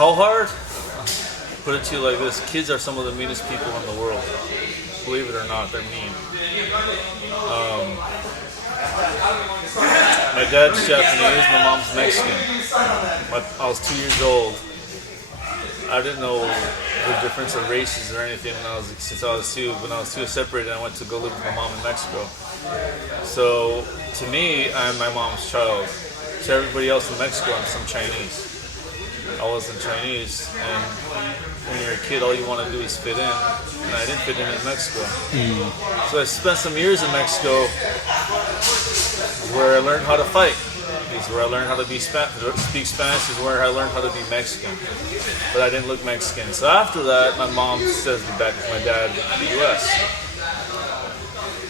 How hard? Put it to you like this: kids are some of the meanest people in the world. Believe it or not, they're mean. My dad's Japanese, my mom's Mexican. I was 2 years old. I didn't know the difference of races or anything since I was two. When I was two separated, I went to go live with my mom in Mexico. So to me, I'm my mom's child. To everybody else in Mexico, I'm some Chinese. I wasn't Chinese, and when you're a kid, all you want to do is fit in, and I didn't fit in Mexico. So I spent some years in Mexico, where I learned how to fight. This is where I learned how to speak Spanish. This is where I learned how to be Mexican. But I didn't look Mexican. So after that, my mom sends me back with my dad in the U.S.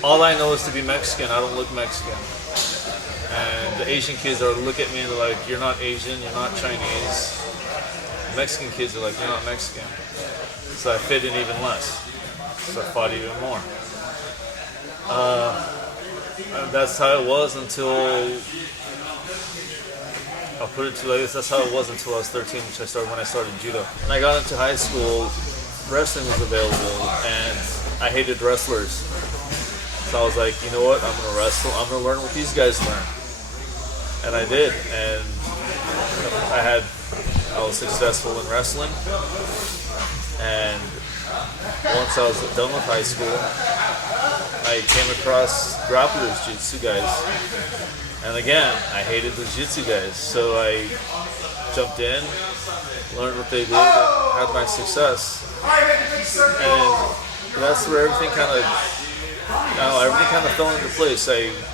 All I know is to be Mexican. I don't look Mexican. And the Asian kids look at me and they're like, "You're not Asian. You're not Chinese." The Mexican kids are like, "You're not Mexican." So I fit in even less. So I fought even more. And that's how it was until, I'll put it to you like this, that's how it was until I was 13, when I started judo. When I got into high school, wrestling was available, and I hated wrestlers. So I was like, you know what, I'm going to wrestle, I'm going to learn what these guys learn. And I did, and I was successful in wrestling, and once I was done with high school, I came across grapplers, jiu-jitsu guys. And again, I hated the jiu-jitsu guys. So I jumped in, learned what they did, and had my success. And that's where everything kind of fell into place.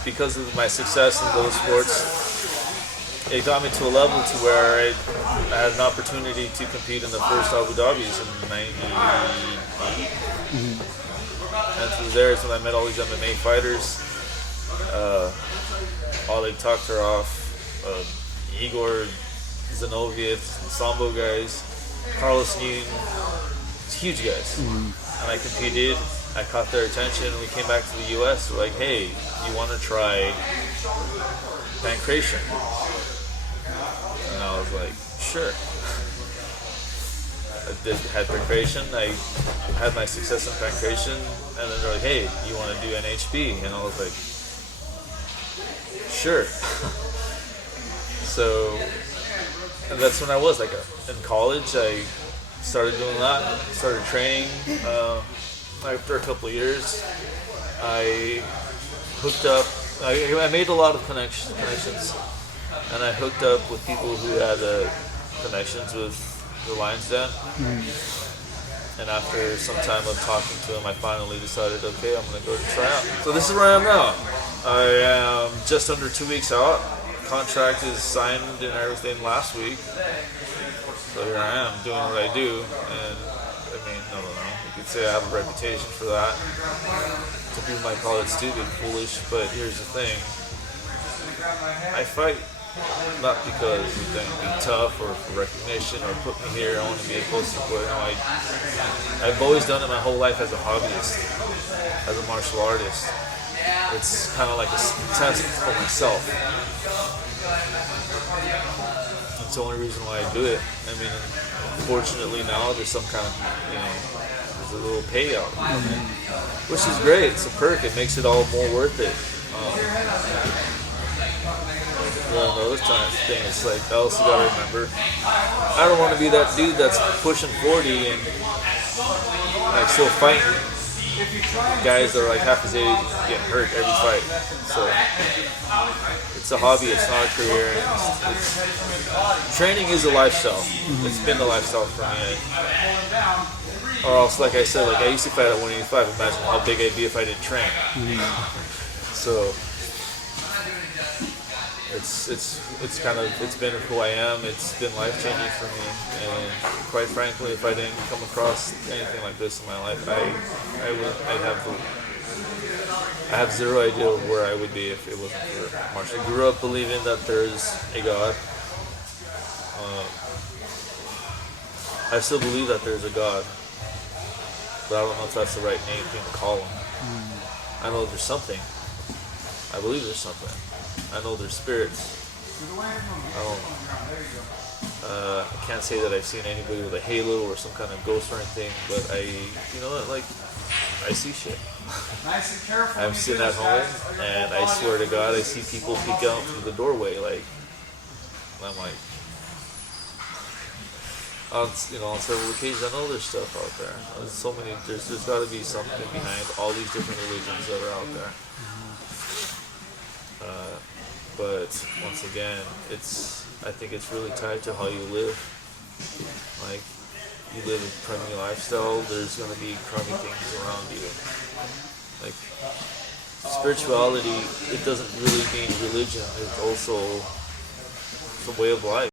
Because of my success in those sports, it got me to a level to where I had an opportunity to compete in the first Abu Dhabis in 98. And through there is when I met all these MMA fighters. Oleg Taktarov, Igor Zinoviev, Sambo guys, Carlos Newton, huge guys. And I competed, I caught their attention, and we came back to the US. We're like, hey, you want to try pancration? And I was like, sure. I had pancration, I had my success in pancration, and then they're like, hey, you want to do NHB? And I was like, sure. So, and that's when I was in college. I started doing that, started training. After a couple of years, I hooked up, I made a lot of connections, and I hooked up with people who had connections with the Lions Den. And after some time of talking to him, I finally decided, okay, I'm going to go to try out. So this is where I am now. I am just under 2 weeks out. Contract is signed and everything last week. So here I am doing what I do. And I mean, I don't know. You could say I have a reputation for that. Some people might call it stupid, foolish, but here's the thing. I fight not because you think be tough or for recognition or put me here, I want to be a poster boy. No, I've always done it my whole life as a hobbyist, as a martial artist. It's kind of like a test for myself. That's the only reason why I do it. I mean, fortunately now there's some kind of, there's a little payout, which is great. It's a perk. It makes it all more worth it. Another time thing, it's like, I also gotta remember, I don't want to be that dude that's pushing 40 and like still fighting guys that are like half his age getting hurt every fight. So it's a hobby, it's not a career. Training is a lifestyle. It's been a lifestyle for me. Or else, like I said, like I used to fight at 185. Imagine how big I'd be if I didn't train. So it's been who I am. It's been life changing for me, and quite frankly, if I didn't come across anything like this in my life, I have zero idea of where I would be if it wasn't for martial. I grew up believing that there's a God. I still believe that there's a God, but I don't know if that's the right name to call him. I know there's something. I believe there's something. I know there's spirits. I I can't say that I've seen anybody with a halo or some kind of ghost or anything, but you know what, like, I see shit. Nice and careful. I'm sitting at home, and I swear to God, I see people peek out through the doorway, like, and I'm like, on several occasions, I know there's stuff out there. There's so many. There's got to be something behind all these different religions that are out there. But once again, I think it's really tied to how you live. Like, you live a crummy lifestyle, there's gonna be crummy things around you. Like, spirituality, it doesn't really mean religion. It's also a way of life.